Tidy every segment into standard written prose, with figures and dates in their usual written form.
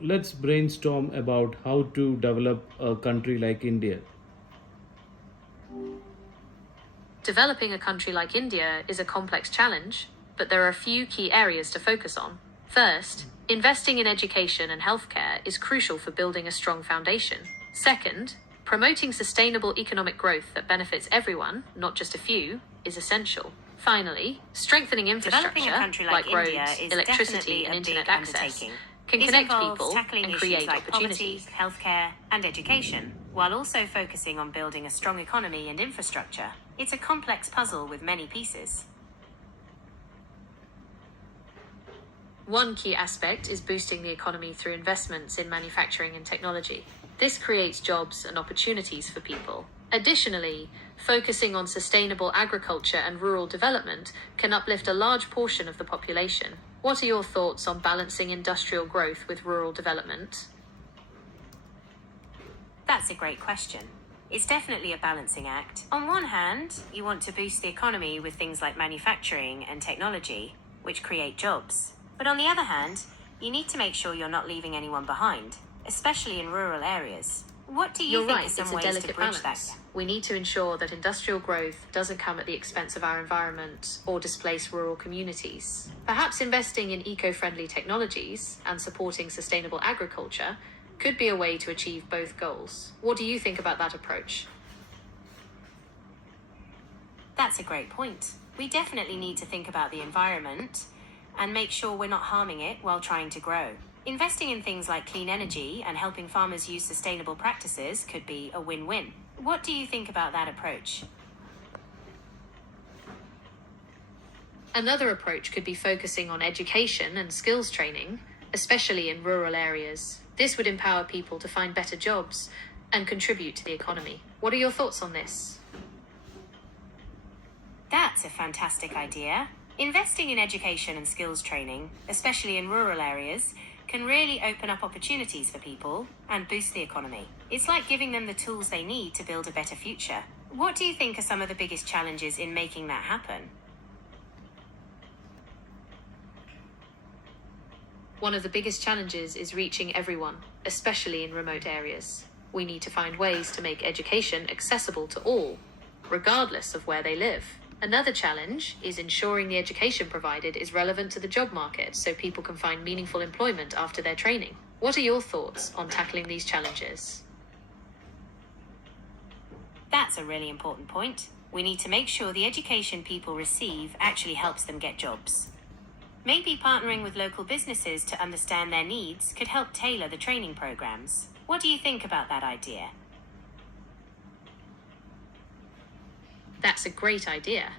Let's brainstorm about how to develop a country like India. Developing a country like India is a complex challenge, but there are a few key areas to focus on. First, investing in education and healthcare is crucial for building a strong foundation. Second, promoting sustainable economic growth that benefits everyone, not just a few, is essential. Finally, strengthening infrastructure Developing a country like like India roads, is electricity, definitely and a internet big access undertaking. can It connect involves people tackling and issues create like poverty, opportunities. healthcare, and education, while also focusing on building a strong economy and infrastructure. It's a complex puzzle with many pieces. One key aspect is boosting the economy through investments in manufacturing and technology. This creates jobs and opportunities for people. Additionally, focusing on sustainable agriculture and rural development can uplift a large portion of the population. What are your thoughts on balancing industrial growth with rural development? That's a great question. It's definitely a balancing act. On one hand, you want to boost the economy with things like manufacturing and technology, which create jobs. But on the other hand, you need to make sure you're not leaving anyone behind, especially in rural areas. What do you You're think right, are some it's a ways to delicate bridge balance. that? We need to ensure that industrial growth doesn't come at the expense of our environment or displace rural communities. Perhaps investing in eco-friendly technologies and supporting sustainable agriculture could be a way to achieve both goals. What do you think about that approach? That's a great point. We definitely need to think about the environment and make sure we're not harming it while trying to grow. Investing in things like clean energy and helping farmers use sustainable practices could be a win-win. What do you think about that approach? Another approach could be focusing on education and skills training, especially in rural areas. This would empower people to find better jobs and contribute to the economy. What are your thoughts on this? That's a fantastic idea. Investing in education and skills training, especially in rural areas, can really open up opportunities for people and boost the economy. It's like giving them the tools they need to build a better future. What do you think are some of the biggest challenges in making that happen? One of the biggest challenges is reaching everyone, especially in remote areas. We need to find ways to make education accessible to all, regardless of where they live. Another challenge is ensuring the education provided is relevant to the job market so people can find meaningful employment after their training. What are your thoughts on tackling these challenges? That's a really important point. We need to make sure the education people receive actually helps them get jobs. Maybe partnering with local businesses to understand their needs could help tailor the training programs. What do you think about that idea? That's a great idea.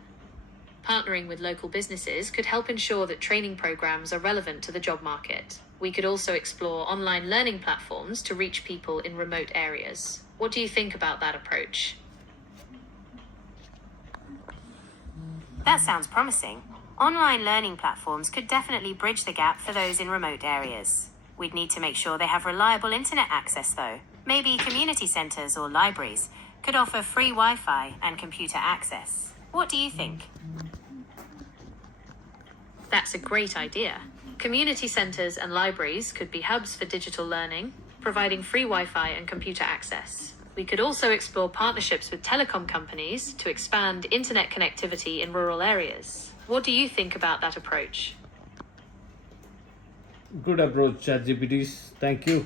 Partnering with local businesses could help ensure that training programs are relevant to the job market. We could also explore online learning platforms to reach people in remote areas. What do you think about that approach? That sounds promising. Online learning platforms could definitely bridge the gap for those in remote areas. We'd need to make sure they have reliable internet access, though. Maybe community centers or libraries could offer free Wi-Fi and computer access. What do you think? That's a great idea. Community centers and libraries could be hubs for digital learning, providing free Wi-Fi and computer access. We could also explore partnerships with telecom companies to expand internet connectivity in rural areas. What do you think about that approach? Good approach, ChatGPTs. Thank you.